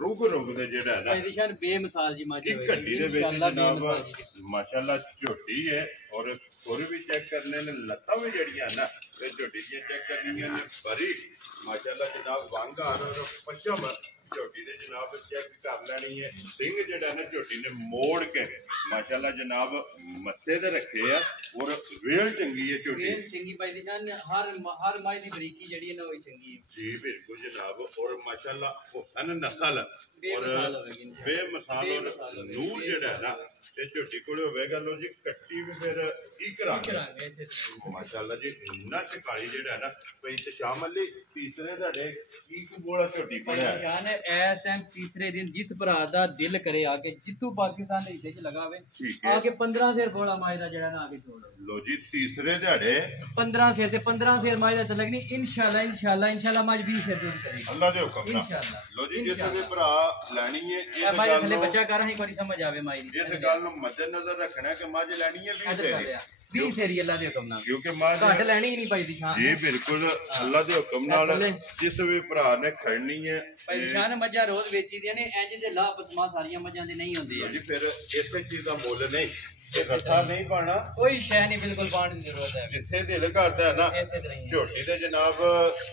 ਰੁਗ ਦੇ ਜਿਹੜਾ ਹੈ ਨਾ ਭਾਈ ਦੀ ਜਾਨ ਬੇਮਿਸਾਲ ਜੀ ਮਾਝੀ ਇੱਕ ਘੱਟੀ ਦੇ ਵਿੱਚ ਜਨਾਬ ਮਾਸ਼ਾਅੱਲਾ ਝੋਟੀ ਹੈ ਔਰ ਹੋਰ ਵੀ ਚੈੱਕ ਕਰਨੇ ਨੇ ਲੱਤਾਂ ਵੀ ਜਿਹੜੀਆਂ ਨਾ ਤੇ ਝੋਟੀ ਦੀਆਂ ਚੈੱਕ ਕਰਨੀਆਂ ਨੇ ਬੜੀ ਮਾਸ਼ਾਅੱਲਾ ਜਨਾਬ ਵਾਂਗਾ ਔਰ ਪਛਮ ਝੋਟੀ ਦੇ ਜਨਾਬ ਚੈੱਕ ਕਰ ਲੈਣੀ ਹੈ ਸਿੰਘ ਜਿਹੜਾ ਨਾ ਝੋਟੀ ਨੇ ਮੋੜ ਕੇ ਮਾਸ਼ਾਅੱਲਾ ਜਨਾਬ ਮੱਥੇ ਤੇ ਰੱਖੇ ਆ ਔਰ ਵੇਲ ਚੰਗੀ ਹੈ ਝੋਟੀ ਵੇਲ ਚੰਗੀ ਭਾਈ ਦੀ ਜਾਨ ਹਰ ਮਾਈ ਦੀ ਬਰੀਕੀ ਜਿਹੜੀ ਹੈ ਨਾ ਉਹ ਚੰਗੀ ਹੈ ਜੀ ਬਿਲਕੁਲ ਜਨਾਬ ਔਰ ਮਾਸ਼ਾਅੱਲਾ ਹੁਸਨ ਨਸਲ ਔਰ ਬੇਮਿਸਾਲ ਔਰ ਨੂਰ ਜਿਹੜਾ ਹੈ ਨਾ ਇਹ ਝੋਟੀ ਕੋਲ ਹੋਵੇਗਾ ਲੋ ਜੀ ਕੱਟੀ ਵੀ ਫਿਰ ਕੀ ਕਰਾਂਗੇ ਮਾਸ਼ਾਅੱਲਾ ਜੀ ਇੰਨਾ ਚਕਾਲੀ ਜਿਹੜਾ ਹੈ ਨਾ ਪਈ ਤੇ ਸ਼ਾਮਲੀ ਤੀਸਰੇ ਤੁਹਾਡੇ ਕੀ ਬੋਲਾ ਝੋਟੀ ਪੜਿਆ ਜਾਨ ਇਸ ਟਾਈਮ ਤੀਸਰੇ ਦਿਨ ਜਿਸ ਭਰਾ ਦਾ ਦਿਲ ਕਰੇ ਆ ਕੇ ਜਿੱਥੋਂ ਪਾਕਿਸਤਾਨ ਦੇ ਹਿੱਸੇ ਚ ਲਗਾਵੇ ਆ ਕੇ 15 ਸਿਰ ਬੋਲਾ ਮਾਈ ਦਾ ਜਿਹੜਾ ਨਾ ਆ ਕੇ ਛੋੜੋ ਲੋ ਜੀ ਤੀਸਰੇ ਦਿਹਾੜੇ 15 ਸਿਰ ਤੇ 15 ਸਿਰ ਮਾਈ ਦਾ ਤੇ ਲੱਗਣੀ ਇਨਸ਼ਾਅੱਲਾ ਮਾਜ 20 ਸਿਰ ਦੀ ਕਰੀ ਅੱਲਾ ਦੇ ਹੁਕਮ ਨਾਲ ਇਨਸ਼ਾਅੱਲਾ ਲੋ ਜੀ ਜਿਸ ਦੇ ਭਰਾ ਲੈਣੀ ਹੈ ਇਹ ਮਾਈ ਦੇ ਥੱਲੇ ਬੱਚਾ ਕਰ ਰਹੀ ਕੋਈ ਸਮਝ ਆਵੇ ਮਾਈ ਦੀ ਇਸ ਗੱਲ ਨੂੰ ਮੱਦੇ ਨਜ਼ਰ ਰੱਖਣਾ ਕਿ ਮੱਝ ਲੈਣੀ ਹੈ 20 ਸਿਰ 20 ਸਿਰ ਅੱਲਾ ਦੇ ਹੁਕਮ ਨਾਲ ਕਿਉਂਕਿ ਮੱਝ ਘੱਟ ਲੈਣੀ ਹੀ ਨਹੀਂ ਪਾਈ ਦੀ ਸ਼ਾਨ ਜੀ ਬਿਲਕੁਲ ਅੱਲਾ ਦੇ ਹੁਕਮ ਨਾਲ ਜਿਸ ਵੀ ਭਰਾ ਨੇ ਖੜਨੀ ਹੈ ਭਾਈ ਸ਼ਾਨ ਮੱਝਾਂ ਰੋਜ਼ ਵੇਚੀ ਦੀਆਂ ਨੇ ਇੰਜ ਦੇ ਲਾਭ ਪਸਮਾ ਸਾਰੀਆਂ ਮੱਝਾਂ ਦੇ ਨਹੀਂ ਹੁੰਦੇ ਜੀ ਫਿਰ ਇਸੇ ਚੀਜ਼ ਦਾ ਮੁੱਲ ਨਹੀਂ ਇਹ ਰੱਸਾ ਨਹੀਂ ਪਾਣਾ ਕੋਈ ਸ਼ੈ ਨਹੀਂ ਬਿਲਕੁਲ ਪਾਣ ਦੀ ਜ਼ਰੂਰਤ ਹੈ ਜਿੱਥੇ ਦਿਲ ਕਰਦਾ ਹੈ ਨਾ ਐਸੇ ਤਰ੍ਹਾਂ ਹੀ ਝੋਟੀ ਦੇ ਜਨਾਬ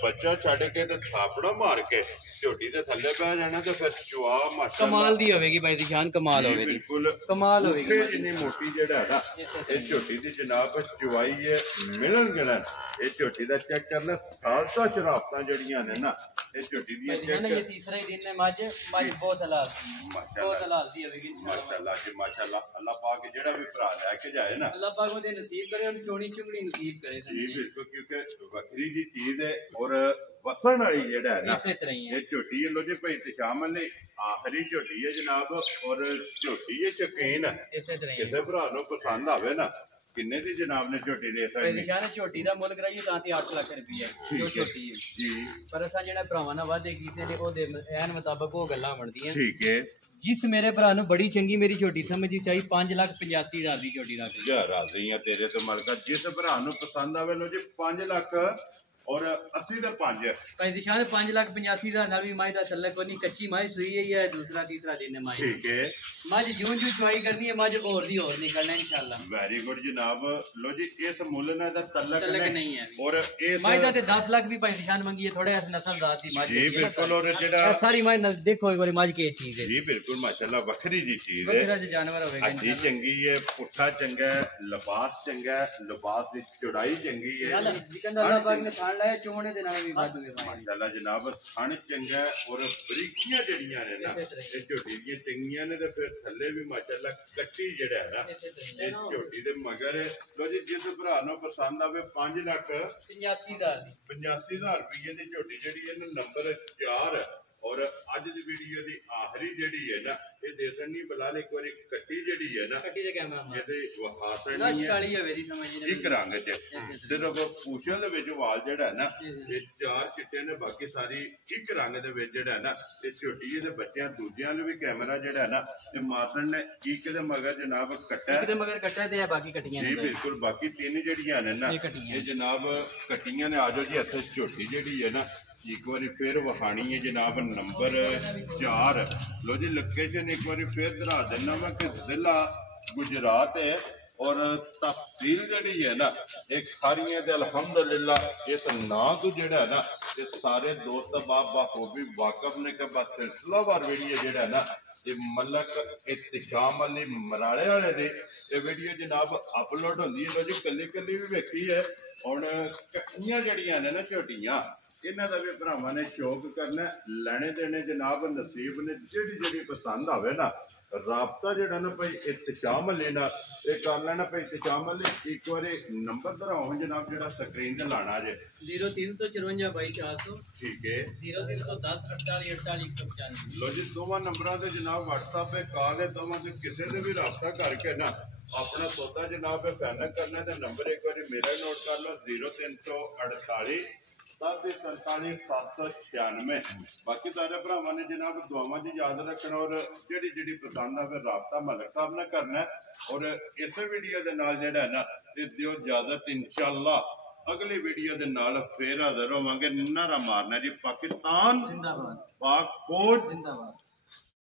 ਬੱਚਾ ਛੱਡ ਕੇ ਤੇ ਥਾਪੜਾ ਮਾਰ ਕੇ ਝੋਟੀ ਦੇ ਥੱਲੇ ਬਹਿ ਜਾਣਾ ਤੇ ਫਿਰ ਚੁਆ ਮਾਸ਼ਾਅੱਲਾ ਕਮਾਲ ਦੀ ਹੋਵੇਗੀ ਭਾਈ ਦੀ ਸ਼ਾਨ ਕਮਾਲ ਹੋਵੇਗੀ ਬਿਲਕੁਲ ਕਮਾਲ ਹੋਵੇਗੀ ਜਿੰਨੀ ਮੋਟੀ ਜਿਹੜਾ ਹੈ ਨਾ ਇਹ ਝੋਟੀ ਦੀ ਜਨਾਬ ਚੁਆਈ ਹੈ ਮਿਲਣ ਗਿਲਣ ਇਹ ਝੋਟੀ ਦਾ ਚੈੱਕ ਕਰਨਾ ਸਾਲਤਾ ਸ਼ਰਾਫਤਾਂ ਜਿਹੜੀਆਂ ਨੇ ਨਾ ਇਹ ਝੋਟੀ ਦੀਆਂ ਚੈੱਕ ਇਹ ਤੀਸਰਾ ਹੀ ਦਿਨ ਨੇ ਮੱਝ ਬਹੁਤ ਹਲਾਲ ਦੀ ਬਹੁਤ ਹਲਾਲ ਦੀ ਹੋਵੇਗੀ ਮਾਸ਼ਾਅੱਲਾ ਜੀ ਮਾਸ਼ਾਅੱਲਾ ਅੱਲਾਹ ਪਾਕ ਜਿਹੜਾ ਵੀ ਭਰਾ ਲੈ ਕੇ ਜਾਏ ਨਾ ਅੱਲਾਹ ਪਾਕ ਉਹਦੇ ਨਸੀਬ ਕਰੇ ਉਹਨੂੰ ਚੋਣੀ ਚੁੰਗਣੀ ਨਸੀਬ ਕਰੇ ਜੀ ਬਿਲਕੁਲ ਕਿਉਂਕਿ ਵੱਖਰੀ ਜੀ ਚੀਜ਼ ਹੈ ਔਰ ਵਸਣ ਵਾਲੀ ਜਿਹੜਾ ਹੈ ਨਾ ਇਸੇ ਤਰ੍ਹਾਂ ਹੀ ਹੈ ਇਹ ਝੋਟੀ ਲੋ ਜੀ ਭਾਈ ਤਸ਼ਾਮਲ ਨੇ ਆਖਰੀ ਝੋਟੀ ਹੈ ਜਨਾਬ ਔਰ ਝੋਟੀ ਹੈ ਸ਼ਕੀਨ ਇਸੇ ਤਰ੍ਹਾਂ ਹੀ ਕਿਸੇ ਭਰਾ ਨੂੰ ਪਸੰਦ ਆਵੇ ਨਾ ਕਿੰਨੇ ਦੀ ਜਨਾਬ ਨੇ ਝੋਟੀ ਦੇ ਭਾਈ ਨਿਸ਼ਾਨ ਝੋਟੀ ਦਾ ਮੁੱਲ ਕਰਾਈਏ ਤਾਂ ਤੇ 8 ਲੱਖ ਰੁਪਈਆ ਜੋ ਝੋਟੀ ਹੈ ਜੀ ਪਰ ਅਸਾਂ ਜਿਹੜਾ ਭਰਾਵਾਂ ਨਾਲ ਵਾਅਦੇ ਕੀਤੇ ਨੇ ਉਹਦੇ ਐਨ ਮੁਤਾਬਕ ਉਹ ਗੱਲਾਂ ਬਣਦੀਆਂ ਠੀਕ ਹੈ ਜਿਸ ਮੇਰੇ ਭਰਾ ਨੂੰ ਬੜੀ ਚੰਗੀ ਮੇਰੀ ਝੋਟੀ ਸਮਝੀ ਚਾਹੀ 5,85,000 ਦੀ ਝੋਟੀ ਰੱਖ ਲਈ ਯਾਰ ਰਾਜ਼ੀ ਆ ਤੇਰੇ ਤੋਂ ਮਲਕਾ ਜਿਸ ਭਰਾ ਨੂੰ ਪਸੰਦ ਆਵੇ ਲੋ ਜੀ 5 ਲੱਖ ਔਰ 80 ਦੇ 5 ਭਾਈ ਨਿਸ਼ਾਨ 5,85,000 ਨਾਲ ਵੀ ਮਾਈ ਦਾ ਤਲਕ ਕੋਈ ਨਹੀਂ ਕੱਚੀ ਮਾਈ ਸੂਈ ਹੈ ਦੂਸਰਾ ਤੀਸਰਾ ਦਿਨ ਮਾਈ ਠੀਕ ਹੈ ਮੱਝ ਜੂੰ ਚੁਆਈ ਕਰਦੀ ਹੈ ਮੱਝ ਹੋਰ ਦੀ ਹੋਰ ਨਿਕਲਣਾ ਇਨਸ਼ਾਅੱਲਾ ਵੈਰੀ ਗੁੱਡ ਜਨਾਬ ਲੋ ਜੀ ਇਸ ਮੁੱਲ ਨਾਲ ਦਾ ਤਲਕ ਨਹੀਂ ਹੈ ਔਰ ਇਸ ਮਾਈ ਦਾ ਤੇ 10 ਲੱਖ ਵੀ ਭਾਈ ਨਿਸ਼ਾਨ ਮੰਗੀ ਹੈ ਥੋੜੇ ਇਸ ਨਸਲ ਜ਼ਾਤ ਦੀ ਮੱਝ ਜੀ ਬਿਲਕੁਲ ਔਰ ਜਿਹੜਾ ਸਾਰੀ ਮਾਈ ਦੇਖੋ ਇੱਕ ਵਾਰੀ ਮੱਝ ਕੀ ਚੀਜ਼ ਹੈ ਜੀ ਬਿਲਕੁਲ ਮਾਸ਼ਾਅੱਲਾ ਵੱਖਰੀ ਜੀ ਚੀਜ਼ ਹੈ ਵੱਖਰਾ ਜਾਨਵਰ ਹੋਵੇਗਾ ਅੱਛੀ ਚੰਗੀ ਹੈ ਪੁੱਠਾ ਚੰਗਾ ਹੈ ਲਿਬਾਸ ਚੰਗਾ ਹੈ ਲਿਬਾਸ ਦੀ ਚੌੜਾਈ ਚੰਗੀ ਹੈ ਜਿਕਨ ਅੱਲਾਹ ਪਾਕ ਨੇ ਖਾਣ ਲਾਇਆ ਚੋਣੇ ਦੇ ਨਾਲ ਵੀ ਵੱਧ ਹੋਵੇ ਮਾਸ਼ਾਅੱਲਾ ਜਨਾਬ ਥਣ ਚੰਗਾ ਔਰ ਬਰੀਕੀਆਂ ਜਿਹੜੀਆਂ ਨੇ ਨਾ ਇਹ ਝੋਟੀ ਦੀਆਂ ਚੰਗੀਆਂ ਨੇ ਤੇ ਫਿਰ ਥੱਲੇ ਵੀ ਮਾਸ਼ਾਅੱਲਾ ਕੱਚੀ ਜਿਹੜਾ ਹੈ ਨਾ ਇਹ ਝੋਟੀ ਦੇ ਮਗਰ ਲੋ ਜੀ ਜਿਸ ਭਰਾ ਨੂੰ ਪਸੰਦ ਆਵੇ 5,85,000 ਰੁਪਏ ਦੀ ਝੋਟੀ ਜਿਹੜੀ ਇਹਨੂੰ ਨੰਬਰ 4 ਔਰ ਅੱਜ ਦੀ ਵੀਡੀਓ ਦੀ ਆਖਰੀ ਜਿਹੜੀ ਹੈ ਨਾ ਇਹ ਦੇਸਣ ਨਹੀਂ ਬਲਾਲ ਇੱਕ ਵਾਰੀ ਕੱਟੀ ਜਿਹੜੀ ਹੈ ਨਾ ਕੱਟੀ ਦੇ ਕੈਮਰਾ ਇਹਦੇ ਵਹਾਸਣ ਨਾ ਕਾਲੀ ਹੋਵੇ ਦੀ ਸਮਝ ਨਹੀਂ ਇੱਕ ਰੰਗ ਚ ਸਿਰਫ ਪੂਛਾਂ ਦੇ ਵਿੱਚ ਵਾਲ ਜਿਹੜਾ ਹੈ ਨਾ ਇਹ 4 ਚਿੱਟੇ ਨੇ ਬਾਕੀ ਸਾਰੀ ਇੱਕ ਰੰਗ ਦੇ ਵਿੱਚ ਜਿਹੜਾ ਹੈ ਨਾ ਇਹ ਝੋਟੀ ਦੇ ਬੱਚਿਆਂ ਦੂਜਿਆਂ ਨੂੰ ਵੀ ਕੈਮਰਾ ਜਿਹੜਾ ਹੈ ਨਾ ਇਹ ਮਾਸਣ ਨੇ ਇੱਕ ਦੇ ਮਗਰ ਜਨਾਬ ਕੱਟਾ ਇੱਕ ਦੇ ਮਗਰ ਕੱਟਾ ਤੇ ਬਾਕੀ ਕੱਟੀਆਂ ਜੀ ਬਿਲਕੁਲ ਬਾਕੀ 3 ਜਿਹੜੀਆਂ ਨੇ ਨਾ ਇਹ ਜਨਾਬ ਕੱਟੀਆਂ ਨੇ ਆਜੋ ਜੀ ਇੱਥੇ ਝੋਟੀ ਜਿਹੜੀ ਹੈ ਨਾ ਇੱਕ ਵਾਰੀ ਫਿਰ ਵਹਾਣੀ ਹੈ ਜਨਾਬ ਨੰਬਰ 4 ਲੋ ਜੀ ਲੱਕੇ ਚ ਇੱਕ ਵਾਰੀ ਫਿਰ ਦਰਾ ਦੇਣਾ ਮੈਂ ਕਿ ਜ਼ਿਲ੍ਹਾ ਗੁਜਰਾਤ ਹੈ ਔਰ ਤਹਿਸੀਲ ਜਿਹੜੀ ਹੈ ਨਾ ਇਹ ਖਾਰੀਆਂ ਦੇ ਅਲਹਮਦੁਲਿਲਾ ਇਸ ਨਾਂ ਤੋਂ ਜਿਹੜਾ ਨਾ ਇਹ ਸਾਰੇ ਦੋਸਤ ਬਾਪ ਬਾਖੂਬੀ ਵਾਕਫ ਨੇ ਕਿ ਬਸ ਸਿਲਸਿਲਾਵਾਰ ਵੀਡੀਓ ਜਿਹੜਾ ਨਾ ਇਹ ਮਲਕ ਇਤਸ਼ਾਮ ਅਲੀ ਮਰਾਲੇ ਵਾਲੇ ਦੇ ਇਹ ਵੀਡੀਓ ਜਨਾਬ ਅਪਲੋਡ ਹੁੰਦੀ ਹੈ ਲੋ ਜੀ ਕੱਲੀ ਕੱਲੀ ਵੀ ਵੇਖੀ ਹੈ ਹੁਣ ਕੱਟੀਆਂ ਜਿਹੜੀਆਂ ਨੇ ਨਾ ਝੋਟੀਆਂ ਇਹਨਾਂ ਦਾ ਵੀ ਭਰਾਵਾਂ ਨੇ ਸ਼ੌਕ ਕਰਨਾ ਲੈਣੇ ਦੇਣੇ ਜਨਾਬ ਨਸੀਬ ਨੇ ਜਿਹੜੀ ਪਸੰਦ ਆਵੇ ਨਾ ਰਾਬਤਾ ਜਿਹੜਾ ਨਾ ਭਾਈ ਇਤਸ਼ਾਮ ਲੈਣਾ ਇਹ ਕਰ ਲੈਣਾ ਭਾਈ ਇਤਸ਼ਾਮ ਲੈ ਇੱਕ ਵਾਰੀ ਨੰਬਰ ਦਰਾਓ ਜਨਾਬ ਜਿਹੜਾ ਸਕਰੀਨ ਤੇ ਲਾਣਾ ਜੇ 0354 ਠੀਕ ਹੈ 0310 48 48 195 ਲੋ ਜੀ ਦੋਵਾਂ ਨੰਬਰਾਂ ਤੇ ਜਨਾਬ WhatsApp ਤੇ ਕਾਲ ਹੈ ਦੋਵਾਂ ਤੇ ਕਿਸੇ ਦੇ ਵੀ ਰਾਬਤਾ ਕਰਕੇ ਨਾ ਆਪਣਾ ਸੌਦਾ ਜਨਾਬ ਫਾਈਨਲ ਕਰਨਾ ਤੇ ਨੰਬਰ ਇੱਕ ਵਾਰੀ ਮੇਰਾ ਨੋਟ ਕਰ ਲਓ 0348 704796। बाकी सारे भरावां ने जनाब दुआवां च याद रखना और जेह्ड़ी पसंद आवे राबता मलिक साहब ने करना है। और इस वीडियो के नाल जेह्ड़ा है ना ते दियो इजाजत, इंशाअल्लाह अगली वीडियो के नाल फिर हाजिर होवांगे। नारा मारना जी पाकिस्तान जिंदाबाद, पाक फौज जिंदाबाद।